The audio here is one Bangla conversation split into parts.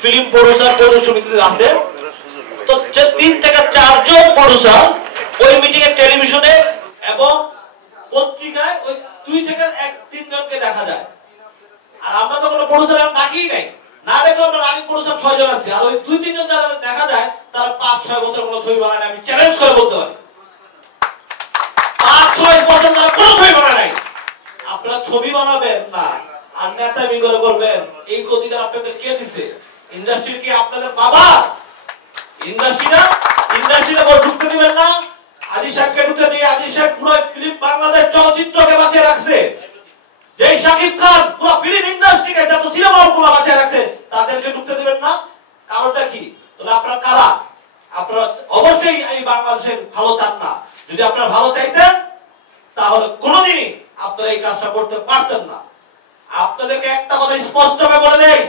ফিল্ম প্রডিউসার বোর্ড সমিতিতে আছে, তো 3 থেকে 4 জন প্রডিউসার ওই মিটিং এ টেলিভিশনে এবং পত্রিকায় ওই 2 থেকে 3 জনকে দেখা যায়। আর আমরা তো কোনো প্রডিউসার ডাকি নাই, না দেখো আমরা রানিং প্রডিউসার 6 জন আছে, আর ওই 2-3 জন যারা দেখা যায় তারা 5-6 বছর কোনো ছবি বানায় না। আমি চ্যালেঞ্জ করে বলতে পারি 5-6 বছর তারা কোনো ছবি বানায় নাই। আপনারা ছবি বানাবেন না আর নেতামি করে করবেন, এই অধিকার আপনাদের কে দিছে? ইন্ডাস্ট্রি কি আপনাদের বাবা? ইন্ডাস্ট্রিটা বড় ঢুকতে দিবেন না। আজি সাহেবকে ঢুকতে দিয়ে আজি সাহেব পুরো ফিল্ম বাংলাদেশ চলচ্চিত্রকে বাঁচিয়ে রাখছে। যেই শাকিব খান পুরো ফিল্ম ইন্ডাস্ট্রিকে যত সিনেমা পুরো বাঁচিয়ে রাখছে, তাদেরকে ঢুকতে দিবেন না। কারণটা কি? তাহলে আপনারা কারা? আপনারা অবশ্যই এই বাংলাদেশের ভালো চান না। যদি আপনারা ভালো চাইতেন তাহলে কোনোদিনই আপনারা এই কাজটা করতে পারতেন না। আপনাদেরকে একটা কথা স্পষ্টভাবে বলে দেই,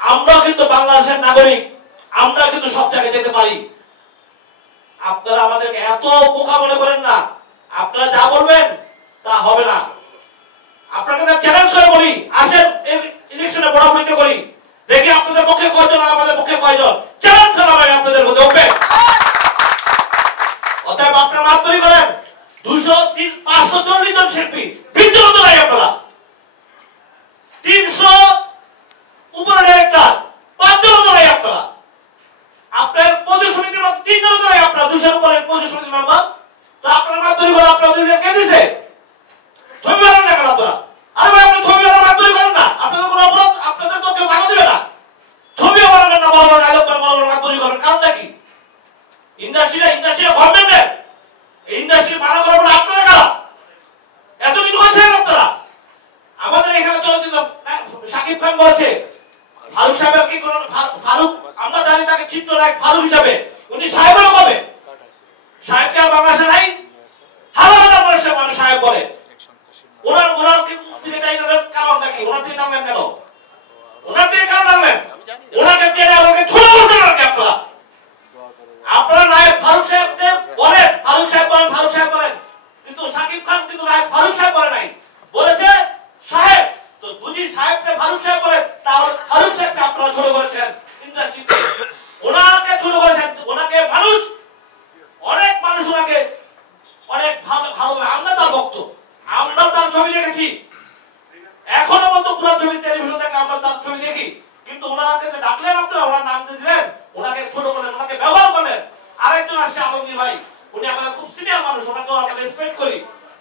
আমরা কিন্তু বাংলাদেশের নাগরিক, আমরা কিন্তু সব জায়গায় যেতে পারি। আপনারা আমাদেরকে এত বোকা মনে করেন না, আপনারা যা বলবেন তা হবে না। আপনাকে চ্যালেঞ্জ করে বলি, আসেন ইলেকশনে বড়াবড়িতে করি, দেখি আপনাদের পক্ষে কয়জন আর আমাদের পক্ষে কয়জন। চ্যালেঞ্জ চালাবেন আপনাদের মধ্যে ওপেন। অতএব আপনারা মাতবরি করেন 540 জন শিল্পী বিদ্যুৎ নাই, আপনারা 300 উপরে ডাইরেক্টর 5 জন নাই, আপনারা আপনার প্রযোজক সমিতির মধ্যে 3 জন নাই, আপনারা 200 উপরে প্রযোজক সমিতির মেম্বার। তো আপনারা মাতবরি করে আপনারা দুইজন কে দিছে? ছবি বানান না কেন আপনারা? আরে ভাই আপনারা ছবি বানান, মাতবরি করেন না। আপনাদের কোনো অপরাধ, আপনাদের তো কেউ বাধা দিবে না। ছবিও বানাবেন না, বড় বড় ডায়লগ করে বড় বড় মাতবরি করেন, কারণটা কি? ইন্ডাস্ট্রিটা গভর্নমেন্টের, ইন্ডাস্ট্রি মানা করবেন আপনারা কারা? এতদিন হয়েছেন আপনারা। আমাদের এখানে চলচ্চিত্র শাকিব খান বলেছে ফারুক সাহেবের কি কোন ফারুক, আমরা জানি তাকে চিত্রনায়ক ফারুক হিসাবে, উনি সাহেবেরও হবে। সাহেবকে আর বাংলাদেশে নাই, হাজার হাজার মানুষ সাহেব বলে। ওনার দিকে টাইনার কারণটা কি? ওনার দিকে টানলেন কেন? ওনার দিকে কারণ টানলেন, ওনাকে টেনে ওনাকে ছোট করতে নাকি আপনারা? আপনারা নায়ক ফারুক সাহেবকে বলেন, ফারুক সাহেব বলেন, ফারুক সাহেব বলেন, কিন্তু শাকিব খান কিন্তু নায়ক ফারুক সাহেব বলে নাই, বলেছে সাহেব। তো বুঝি সাহেবকে ফারুক সাহেব বলে, তাহলে ফারুক সাহেবকে আপনারা ছোট করেছেন ইন্ডাস্ট্রিতে, ওনাকে ছোট করেছেন। ওনাকে অনেক মানুষ ওনাকে অনেক ভালো, আমরা তার ভক্ত, আমরা তার ছবি দেখেছি, এখনো পর্যন্ত পুরো ছবি টেলিভিশন দেখে আমরা তার ছবি দেখি, কিন্তু ওনাকে ডাকলেন আপনারা, ওনার নাম দিলেন, ওনাকে ছোট করলেন, ওনাকে ব্যবহার করলেন। আরেকজন আসছে আলমগীর ভাই, উনি আমাদের খুব সিনিয়র মানুষ, ওনাকেও আমরা রেসপেক্ট করি।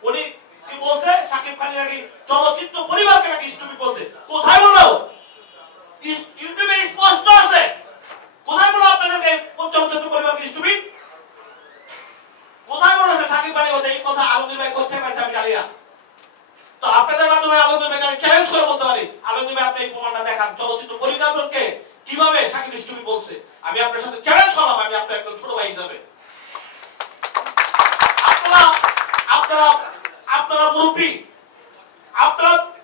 উনি কি বলছে? শাকিব খান নাকি চলচ্চিত্র পরিবারকে নাকি স্টুপিড বলছে। কোথায় বলো? ইউটিউবে স্পষ্ট আছে। কোথায় বলো আপনাদেরকে চলচ্চিত্র পরিবারকে স্টুপিড? কোথায় বলেছে শাকিব খান এই কথা? আলমগীর ভাই কোথায় পাইছে আমি জানি না। তো আপনাদের মাধ্যমে আলমগীর ভাইকে আমি চ্যালেঞ্জ করে বলতে পারি, আলমগীর ভাই আপনি এই প্রমাণটা দেখান চলচ্চিত্র পরিচালককে কিভাবে শাকিব স্টুপিড বলছে। আমি আপনার সাথে চ্যালেঞ্জ করলাম, আমি আপনার একজন ছোট ভাই হিসাবে। আপনারা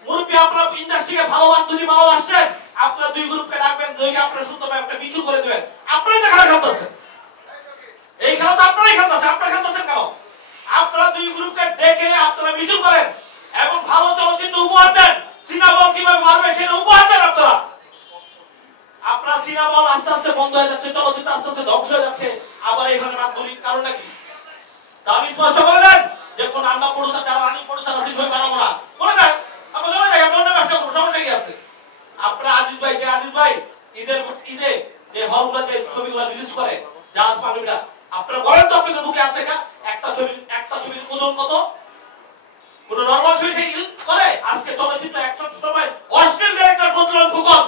মুরব্বী, আপনারা ইন্ডাস্ট্রিকে ভালোবাসছেন, আপনারা 2 গ্রুপকে ডাকবেন, দুইকে আপনারা সুন্দরভাবে একটা মিছিল করে দেবেন। আপনারা দেখা খেলতেছেন, এই খেলা তো আপনারাই খেলতেছেন। আপনারা খেলতেছেন কেন? আপনারা 2 গ্রুপকে ডেকে আপনারা মিছিল করেন এবং ভালো চলচ্চিত্র উপহার দেন। সিনেমা কিভাবে মারবে সেটা উপহার দেন আপনারা। সিনেমা আস্তে আস্তে বন্ধ হয়ে যাচ্ছে, চলচ্চিত্র আস্তে আস্তে ধ্বংস হয়ে যাচ্ছে, আবার এখানে মাধ্যমিক কারণ নাকি? তা আমি স্পষ্ট বলে দেন, দেখুন আমরা প্রডিউসার যারা রানিং প্রডিউসার আছে ছবি বানাবো না, বলে দেন আমরা চলে যাই, আমরা ব্যবসা করবো, সমস্যা কি আছে? আপনারা আজিজ ভাই ঈদে যে হলগুলোতে ছবিগুলো রিলিজ করে জাহাজ পানিটা, আপনারা বলেন তো আপনাদের বুকে হাত রেখা একটা ছবির ওজন কত? কোন নরমাল ছবি সে ইউজ করে? আজকে চলচ্চিত্র একটা সময় অশ্লীল ডাইরেক্টর বদলন খুকন,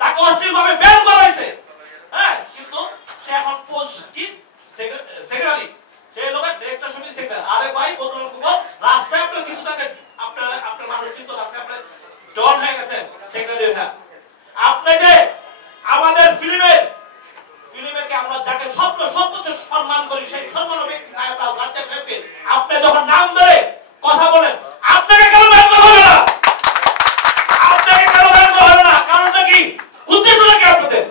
তাকে অশ্লীল ভাবে ব্যান করা হয়েছে, হ্যাঁ, কিন্তু সে এখন পোস্ট কি সেক্রেটারি, সে লোকের ডিরেক্টর সমিতি সেক্রেটারি। আরে ভাই বদলন খুকন, রাস্তায় আপনার কিছু টাকা আপনার মানুষ কিন্তু রাস্তায় আপনার ডন হয়ে গেছেন সেক্রেটারি হয়ে। আপনি যে আমাদের ফিল্মেকে আমরা যাকে সর্বোচ্চ সম্মান করি, সেই সম্মান ব্যক্তি নায়ক রাজ্জাক সাহেবকে আপনি যখন নাম ধরে কথা বলেন, আপনাকে কেন ব্যান করা হবে না? আপনাকে কেন ব্যান করা হবে না? কারণটা কি? উদ্দেশ্যটা কি আপনাদের?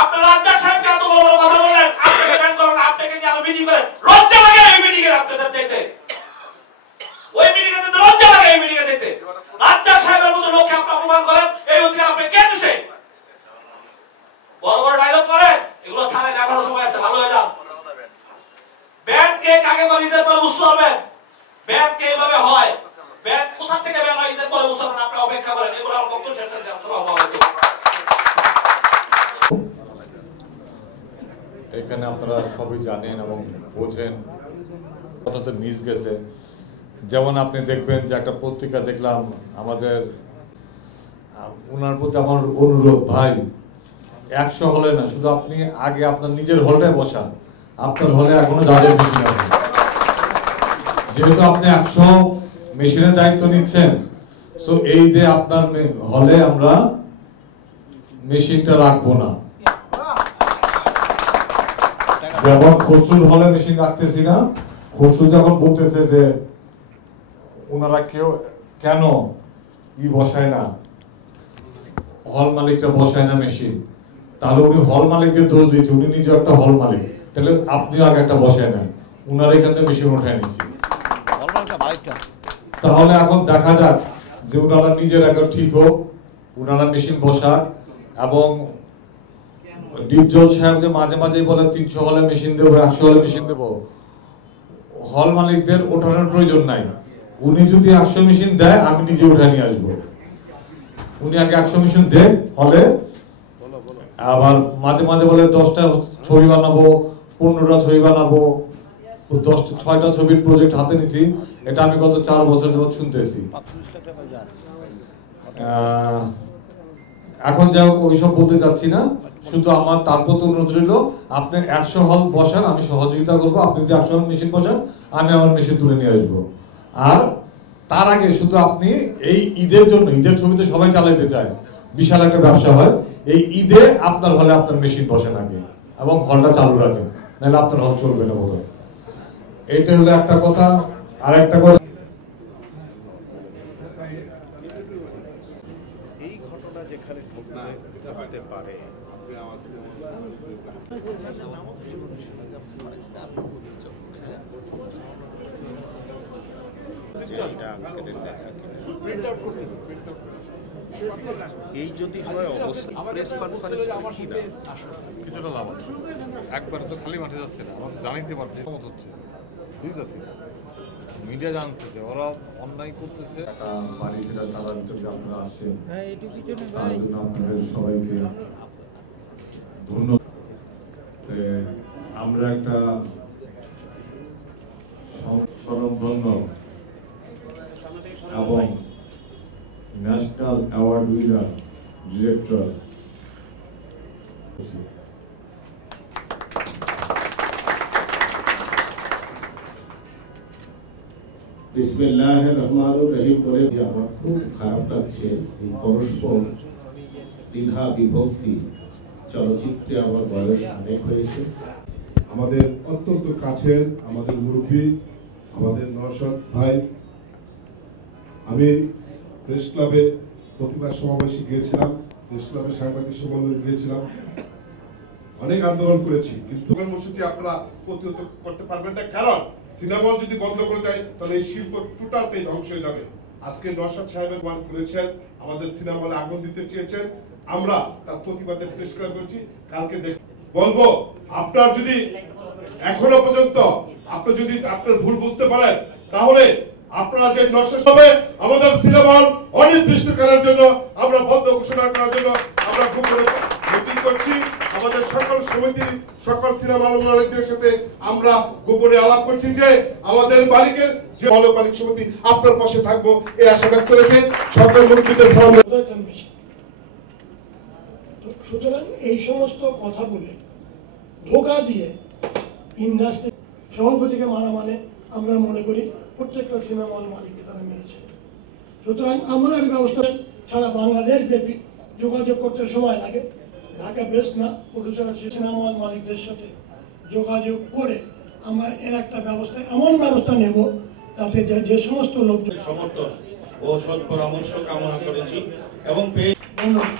আপনারা রাজ্জাক সাহেবকে এত বড় বড় কথা বলেন, আপনাকে ব্যান করেন, আপনাকে নিয়ে আরো মিটিং করেন, লজ্জা লাগে এই মিটিং এর আপনাদের যেতে? ওই মিটিং এ যেতে লজ্জা লাগে? এই মিটিং এ যেতে রাজ্জাক সাহেবের মতো লোককে আপনি অপমান করেন, এই অধিকার আপনি কে দিছে? এখানে আপনারা সবই জানেন এবং বোঝেন, কথাতে মিস গেছে। যেমন আপনি দেখবেন যে একটা পত্রিকা দেখলাম, আমাদের ওনার প্রতি আমার অনুরোধ, ভাই 100 হলে না, শুধু আপনি আগে আপনার নিজের হলটায় বসান। আপনার হলে এখনো যাদের মেশিন আছে, যেহেতু আপনি 100 মেশিনের দায়িত্ব নিচ্ছেন, সো এই যে আপনার হলে আমরা মেশিনটা রাখবো না। যেমন খসরুর হলে মেশিন রাখতেছি না, খসরু যখন বলতেছে যে ওনারা কেন বসায় না, হল মালিকরা বসায় না মেশিন, তাহলে উনি হল মালিকদের দোষ দিচ্ছে। উনি নিজে একটা হল মালিক, তাহলে আপনিও আগে একটা বসায় নেন। উনারা এখান থেকে মেশিন উঠায় নিচ্ছি, তাহলে এখন দেখা যাক যে ওনারা নিজের এখন ঠিক হোক, ওনারা মেশিন বসাক। এবং ডিপজল সাহেব যে মাঝে মাঝে বলে 300 হলে মেশিন দেবো, 100 হলে মেশিন দেবো, হল মালিকদের ওঠানোর প্রয়োজন নাই। উনি যদি 100 মেশিন দেয়, আমি নিজে উঠে নিয়ে আসবো। উনি আগে 100 মেশিন দেন হলে, আবার মাঝে মাঝে বলে 10টা ছবি বানাবো, 15টা ছবি বানাবো, 6টা ছবির প্রজেক্ট হাতে নিছি। এটা আমি গত 4 বছর যাবত শুনতেছি। এখন যাই হোক, ওইসব বলতে চাচ্ছি না, শুধু আমার তার প্রতি অনুরোধ রইল, আপনি 100 হল বসান, আমি সহযোগিতা করবো। আপনি যদি 100 হল মেশিন বসান, আমি আমার মেশিন তুলে নিয়ে আসবো। আর তার আগে শুধু আপনি এই ঈদের জন্য, ঈদের ছবিতে সবাই চালাইতে চায়, বিশাল একটা ব্যবসা হয়, এই ঈদে আপনার হলে আপনার মেশিন বসেন আগে এবং হলটা চালু রাখেন, নাহলে আপনার হল চলবে না বোধহয়। এইটা হলো একটা কথা। আর একটা কথা, এই ঘটনা যেখানে ঘটতে পারে, এই যদি হয় অবস্থা প্রেস কনফারেন্স কিছুটা লাভ আছে। একবার তো খালি মাঠে যাচ্ছে না, আমরা জানাইতে পারছি সমস্যা হচ্ছে, দুই জাতি মিডিয়া জানতেছে ওরা অন্যায় করতেছে। বাড়ি যেটা তারা ভিতরে আপনারা আসেন, তার জন্য আপনাদের সবাইকে ধন্যবাদ। আমরা একটা স্বনামধন্য এবং ন্যাশনাল অ্যাওয়ার্ড উইনার ডিরেক্টর বিসমিল্লাহির রহমানির রহিম বলে আমার খুব খারাপ লাগছে। এই পরস্পর দ্বিধা বিভক্তি চলচ্চিত্রে আমার বয়স অনেক হয়েছে। আমাদের অত্যন্ত কাছের আমাদের মুরব্বী, আমাদের নওশাদ ভাই, আমি প্রেস ক্লাবে প্রতিবাদ সমাবেশে গিয়েছিলাম, প্রেস ক্লাবের সাংবাদিক সম্মেলনে গিয়েছিলাম, অনেক আন্দোলন করেছি, কিন্তু কর্মসূচি আপনারা প্রতিহত করতে পারবেন না। কারণ সিনেমা হল যদি বন্ধ করে দেয়, তাহলে এই শিল্প টোটালটাই ধ্বংস হয়ে যাবে। আজকে নওশাদ সাহেবের ওয়ান করেছেন, আমাদের সিনেমা হলে আগুন দিতে চেয়েছেন, আমরা তার প্রতিবাদে প্রেস ক্লাব করেছি। কালকে বলবো, আপনার যদি এখনো পর্যন্ত আপনি যদি আপনার ভুল বুঝতে পারেন, তাহলে আপনারা যে নওশাদ হবে আমাদের সিনেমা হল অনির্দিষ্টকালের জন্য আমরা বন্ধ ঘোষণা করার জন্য আমরা গোপনে মিটিং করছি। আমাদের সকল সমিতির সকল সিনেমা হল মালিকদের সাথে আমরা গোপনে আলাপ করছি যে আমাদের মালিকের যে হল মালিক সমিতি আপনার পাশে থাকবো, এই আশা ব্যক্ত রেখে সকল মুক্তিদের সামনে। সুতরাং এই সমস্ত কথা বলে ধোঁকা দিয়ে ইন্ডাস্ট্রি সভাপতিকে মারা মানে আমরা মনে করি প্রত্যেকটা সিনেমা হল মালিককে তারা মেরেছে। সুতরাং আমরা এই ব্যবস্থা সারা বাংলাদেশ ব্যাপী যোগাযোগ করতে সময় লাগে, ঢাকা বেস্ট না, প্রডিউসার সিনেমা হল মালিকদের সাথে যোগাযোগ করে আমরা এর একটা ব্যবস্থা, এমন ব্যবস্থা নেব তাতে যে সমস্ত লোকজন সমর্থন ও সৎ পরামর্শ কামনা করেছি এবং ধন্যবাদ।